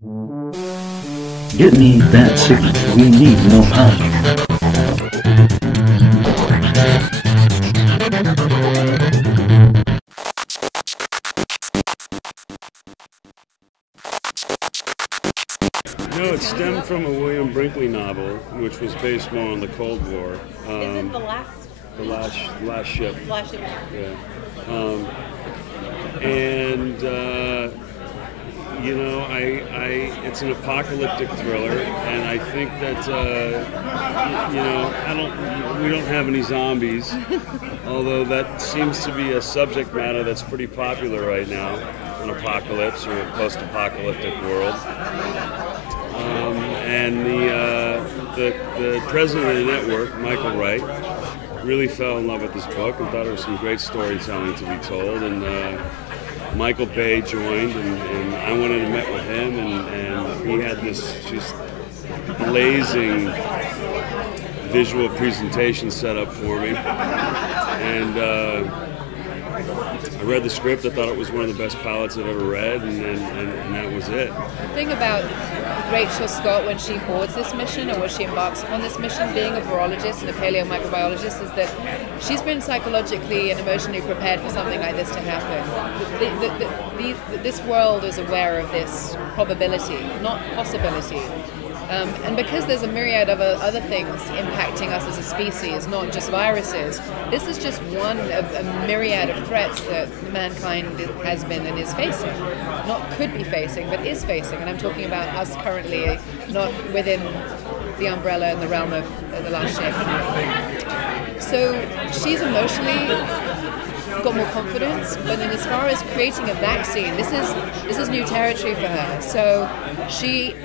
Get me that signal. We need no mind. No, it stemmed from a William Brinkley novel, which was based more on the Cold War. Is it the last? The last ship. Last ship. Yeah. And you know, it's an apocalyptic thriller, and I think that you know, we don't have any zombies, although that seems to be a subject matter that's pretty popular right now, an apocalypse or a post-apocalyptic world. And the president of the network, Michael Wright, really fell in love with this book and thought it was some great storytelling to be told. And Michael Bay joined, and I went in and met with him, and he had this just blazing visual presentation set up for me. And I read the script. I thought it was one of the best pilots I've ever read, and that was it. The thing about Rachel Scott, when she boards this mission, or when she embarks upon this mission, being a virologist and a paleomicrobiologist, is that she's been psychologically and emotionally prepared for something like this to happen. This world is aware of this probability, not possibility. And because there's a myriad of other things impacting us as a species, not just viruses, this is just one of a myriad of threats that mankind has been and is facing. Not could be facing, but is facing. And I'm talking about us currently, not within the umbrella and the realm of the last ship. So she's emotionally got more confidence, but then as far as creating a vaccine, this is new territory for her. So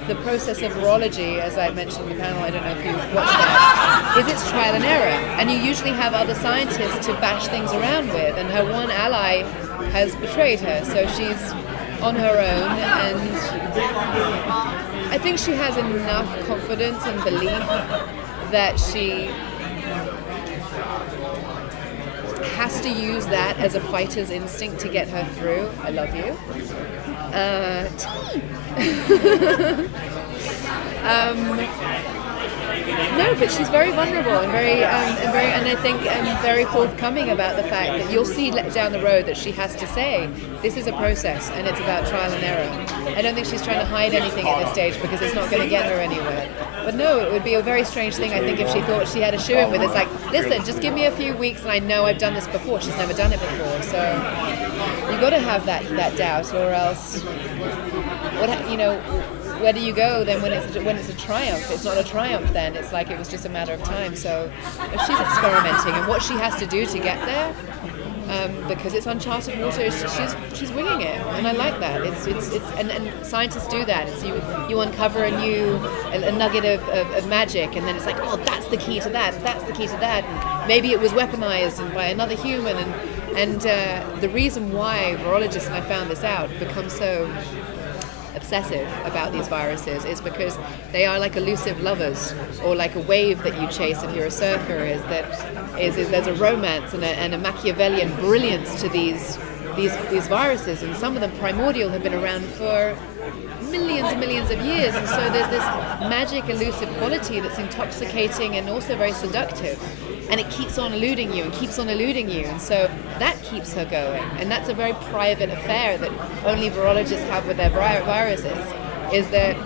the process of virology, as I mentioned in the panel, I don't know if you watched that, is it's trial and error. And you usually have other scientists to bash things around with, and her one ally has betrayed her, so she's on her own, and I think she has enough confidence and belief that she has to use that as a fighter's instinct to get her through. I love you. No, but she's very vulnerable and and I think very forthcoming about the fact that you'll see down the road that she has to say this is a process and it's about trial and error. I don't think she's trying to hide anything at this stage because it's not going to get her anywhere. But no, it would be a very strange thing, I think, if she thought she had a shoe in with. It's like, listen, just give me a few weeks and I know I've done this before. She's never done it before, so you got to have that doubt, or else, where do you go then when it's a triumph? It's not a triumph then. It's like it was just a matter of time. So if she's experimenting and what she has to do to get there, because it's uncharted waters, she's winging it, and I like that. And scientists do that. It's you uncover a nugget of magic, and then it's like, oh, that's the key to that. That's the key to that. And maybe it was weaponized by another human, and the reason why virologists, and I found this out, become so obsessive about these viruses is because they are like elusive lovers, or like a wave that you chase if you're a surfer. Is there's a romance and a Machiavellian brilliance to these viruses, and some of them primordial have been around for millions and millions of years, and so there's this magic elusive quality that's intoxicating and also very seductive, and it keeps on eluding you and keeps on eluding you, and so that keeps her going. And that's a very private affair that only virologists have with their viruses, is that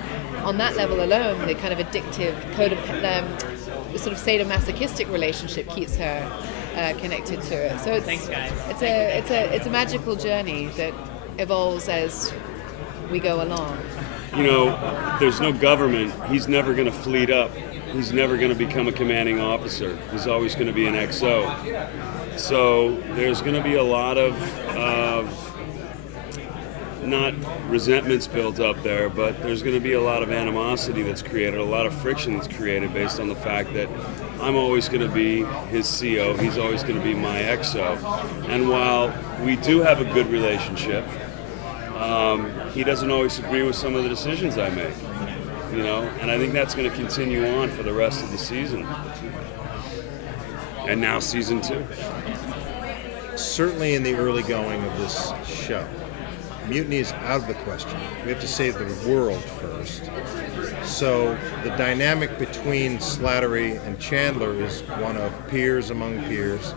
on that level alone, the kind of addictive sort of sadomasochistic relationship keeps her connected to it. So it's a magical journey that evolves as we go along. You know, there's no government. He's never going to fleet up. He's never going to become a commanding officer. He's always going to be an XO. So there's going to be a lot of not resentments built up there, but there's going to be a lot of animosity that's created, a lot of friction that's created based on the fact that I'm always going to be his CO, he's always going to be my XO. And while we do have a good relationship, he doesn't always agree with some of the decisions I make, you know, and I think that's going to continue on for the rest of the season. And now season 2. Certainly in the early going of this show, Mutiny is out of the question. We have to save the world first. So the dynamic between Slattery and Chandler is one of peers among peers,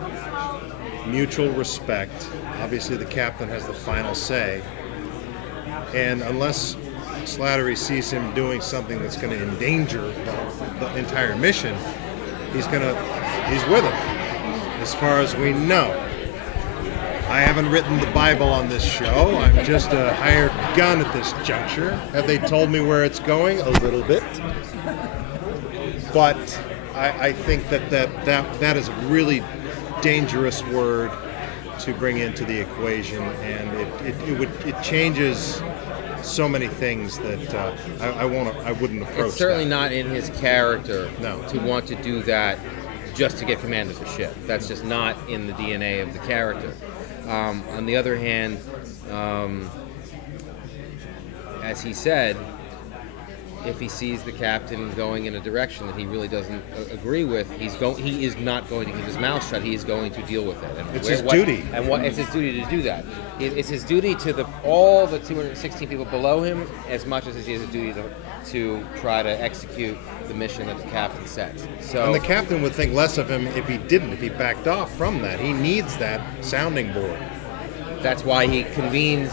mutual respect. Obviously the captain has the final say. And unless Slattery sees him doing something that's going to endanger the entire mission, he's with him, as far as we know. I haven't written the Bible on this show. I'm just a hired gun at this juncture. Have they told me where it's going? A little bit. But I think that is a really dangerous word to bring into the equation, and it changes so many things that I wouldn't approach. It's certainly not in his character No. to want to do that just to get command of the ship. That's just not in the DNA of the character. On the other hand, as he said, if he sees the captain going in a direction that he really doesn't agree with, he is not going to keep his mouth shut. He is going to deal with it. And it's his duty. And it's his duty to do that. It's his duty to all the 216 people below him, as much as it is his duty to try to execute the mission that the captain sets. So, and the captain would think less of him if he backed off from that. He needs that sounding board. That's why he convenes.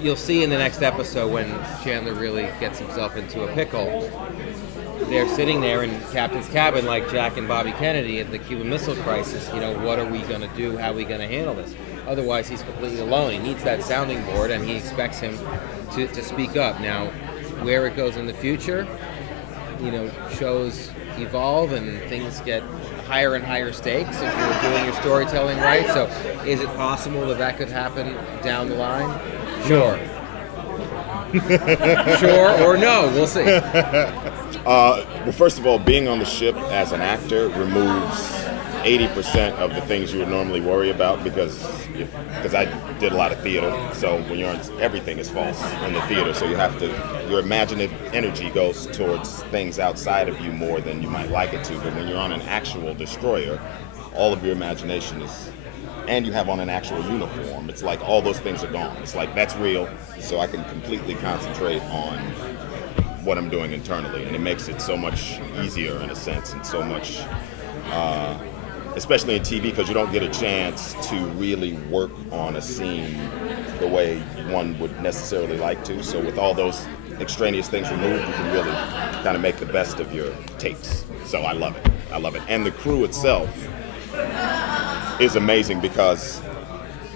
You'll see in the next episode when Chandler really gets himself into a pickle. They're sitting there in Captain's cabin like Jack and Bobby Kennedy at the Cuban Missile Crisis. What are we going to do? How are we going to handle this? Otherwise, he's completely alone. He needs that sounding board, and he expects him to speak up. Now, where it goes in the future, shows evolve and things get higher and higher stakes if you're doing your storytelling right. So is it possible that could happen down the line? Sure. Sure or no, we'll see. Well, first of all, being on the ship as an actor removes 80% of the things you would normally worry about because I did a lot of theater. So when you're on, everything is false in the theater. So your imaginative energy goes towards things outside of you more than you might like it to. But when you're on an actual destroyer, all of your imagination is, and you have on an actual uniform, it's like all those things are gone. It's like that's real, so I can completely concentrate on what I'm doing internally, and it makes it so much easier in a sense, and so much, especially in TV, because you don't get a chance to really work on a scene the way one would necessarily like to. So with all those extraneous things removed, you can really kind of make the best of your takes. So I love it. I love it. And the crew itself is amazing because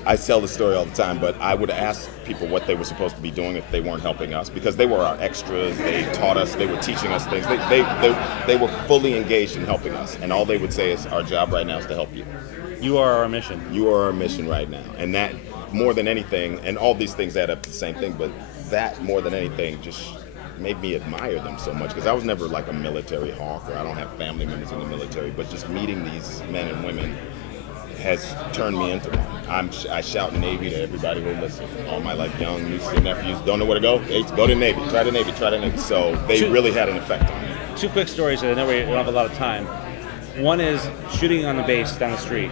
I tell the story all the time, but I would ask people what they were supposed to be doing if they weren't helping us, because they were our extras. They taught us, they were teaching us things. They were fully engaged in helping us, and all they would say is, our job right now is to help you. You are our mission. You are our mission right now. And that, more than anything, and all these things add up to the same thing, but that, more than anything, just made me admire them so much, because I was never like a military hawk, or I don't have family members in the military, but just meeting these men and women has turned me into one. I shout Navy to everybody who listens. All my young nieces and nephews don't know where to go. Hey, go to Navy. Try the Navy. Try the Navy. So they really had an effect on me. Two quick stories, and I know we don't have a lot of time. One is shooting on the base down the street.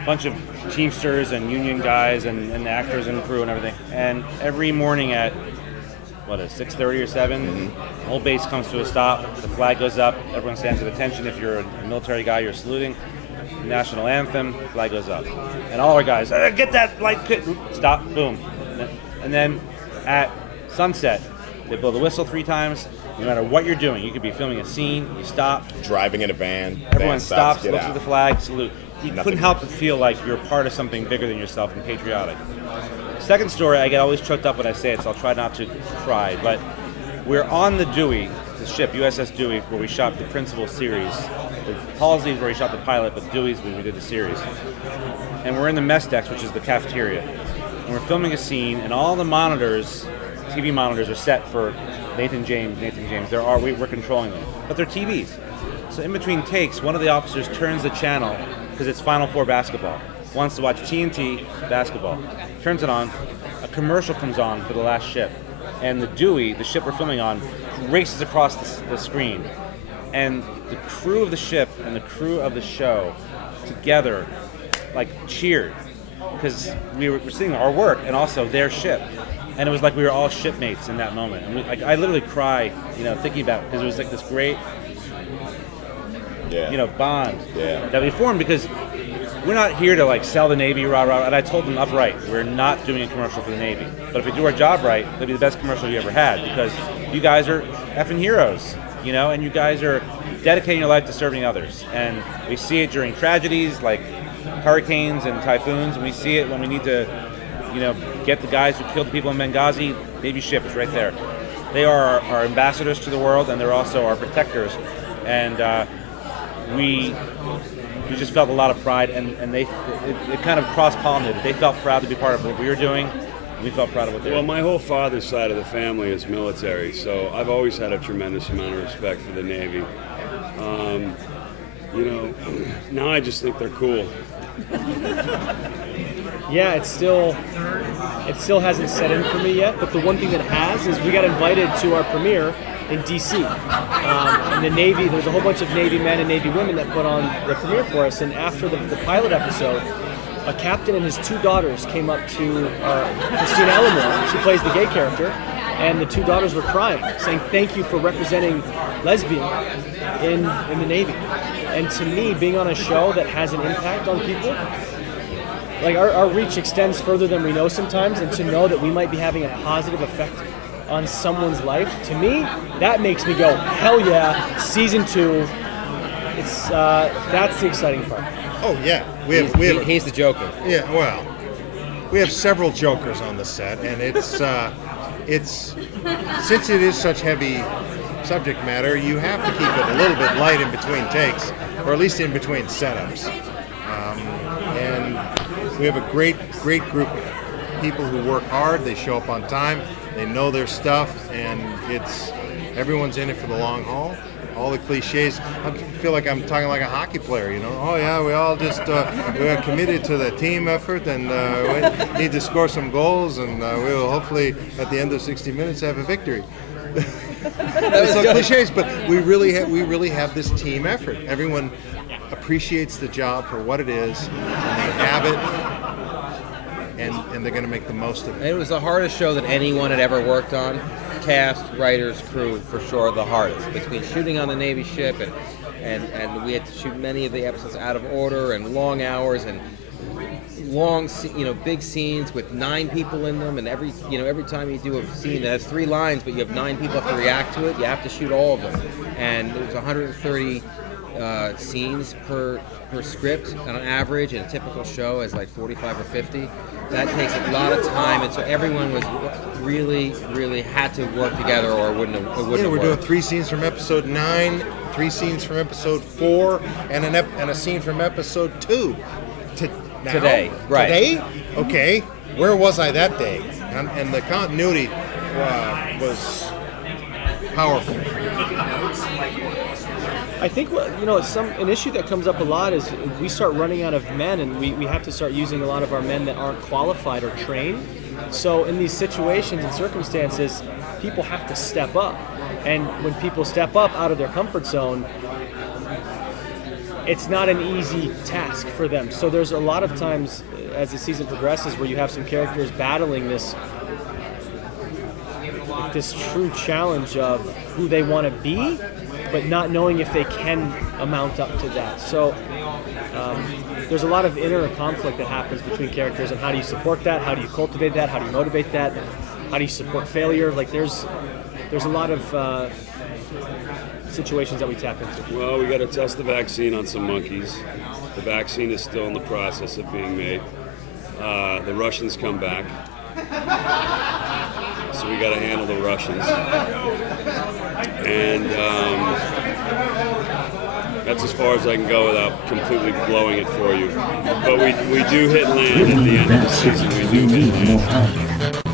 A bunch of Teamsters and union guys and actors and crew and everything. And every morning at 6:30 or 7, the whole base comes to a stop. The flag goes up. Everyone stands at attention. If you're a military guy, you're saluting. National anthem, flag goes up. And all our guys, get that light pit, stop, boom. And then at sunset, they blow the whistle 3 times. No matter what you're doing, you could be filming a scene, you stop. Driving in a van. Everyone stops, looks at the flag, salute. You Nothing couldn't help but feel like you're part of something bigger than yourself and patriotic. Second story, I get always choked up when I say it, so I'll try not to cry, but we're on the Dewey, the ship, USS Dewey, where we shot the principal series. The Halsey is where we shot the pilot, but Dewey's where we did the series. And we're in the mess decks, which is the cafeteria. And we're filming a scene, and all the monitors, TV monitors, are set for Nathan James. We're controlling them, but they're TVs. So in between takes, one of the officers turns the channel, because it's Final Four basketball. Wants to watch TNT basketball. Turns it on, a commercial comes on for the last ship. And the Dewey, the ship we're filming on, races across the screen. And the crew of the ship and the crew of the show together, cheered. because we were seeing our work and also their ship, and it was like we were all shipmates in that moment. And like I literally cry, thinking about it, because it was like this great, bond that we formed, because we're not here to like sell the Navy, rah rah. And I told them upright, we're not doing a commercial for the Navy. But if we do our job right, it'll be the best commercial you ever had, because you guys are effing heroes, and you guys are dedicating your life to serving others. And we see it during tragedies like hurricanes and typhoons, and we see it when we need to, get the guys who killed the people in Benghazi. Navy ship is right there. They are our ambassadors to the world, and they're also our protectors. And we just felt a lot of pride, and it kind of cross-pollinated. They felt proud to be part of what we were doing, and we felt proud of what they were doing. Well, my whole father's side of the family is military, so I've always had a tremendous amount of respect for the Navy. Now I just think they're cool. Yeah, it still hasn't set in for me yet, but the one thing that has is we got invited to our premiere in DC. And the Navy, there's a whole bunch of Navy men and Navy women that put on the premiere for us, and after the pilot episode, a captain and his two daughters came up to Christine Alomar, she plays the gay character, and the two daughters were crying, saying thank you for representing lesbian in the Navy. And to me, being on a show that has an impact on people, like our reach extends further than we know sometimes, and to know that we might be having a positive effect on someone's life, to me, that makes me go, hell yeah, season 2. It's that's the exciting part. Oh yeah, he's the Joker. Yeah, well, we have several Jokers on the set, and it's since it is such heavy subject matter, you have to keep it a little bit light in between takes, or at least in between setups. And we have a great group of people who work hard. They show up on time. They know their stuff, and everyone's in it for the long haul. All the cliches. I feel like I'm talking like a hockey player, Oh yeah, we all just we're committed to the team effort, and we need to score some goals, and we will hopefully at the end of 60 minutes have a victory. It's so cliches, but we really have this team effort. Everyone appreciates the job for what it is, and they have it. And they're going to make the most of it. It was the hardest show that anyone had ever worked on. Cast, writers, crew, for sure the hardest. Between shooting on the Navy ship and we had to shoot many of the episodes out of order and long hours and long, big scenes with 9 people in them, and every time you do a scene that has 3 lines, but you have 9 people have to react to it, you have to shoot all of them. And it was 130 scenes per script on average, and a typical show is like 45 or 50. That takes a lot of time, and so everyone was really had to work together, or it wouldn't have we're worked. doing 3 scenes from episode 9, 3 scenes from episode 4, and a scene from episode 2. Today, right? Today? Okay. Where was I that day? And the continuity was powerful. I think an issue that comes up a lot is we start running out of men, and we have to start using a lot of our men that aren't qualified or trained. So in these situations and circumstances, people have to step up. And when people step up out of their comfort zone, it's not an easy task for them. So there's a lot of times as the season progresses where you have some characters battling this true challenge of who they want to be, but not knowing if they can amount up to that. So there's a lot of inner conflict that happens between characters, and how do you support that? How do you cultivate that? How do you motivate that? How do you support failure? Like there's a lot of situations that we tap into. Well, we got to test the vaccine on some monkeys. The vaccine is still in the process of being made. The Russians come back, so we got to handle the Russians. And that's as far as I can go without completely blowing it for you. But we do hit land at the end of the season. We do hit land.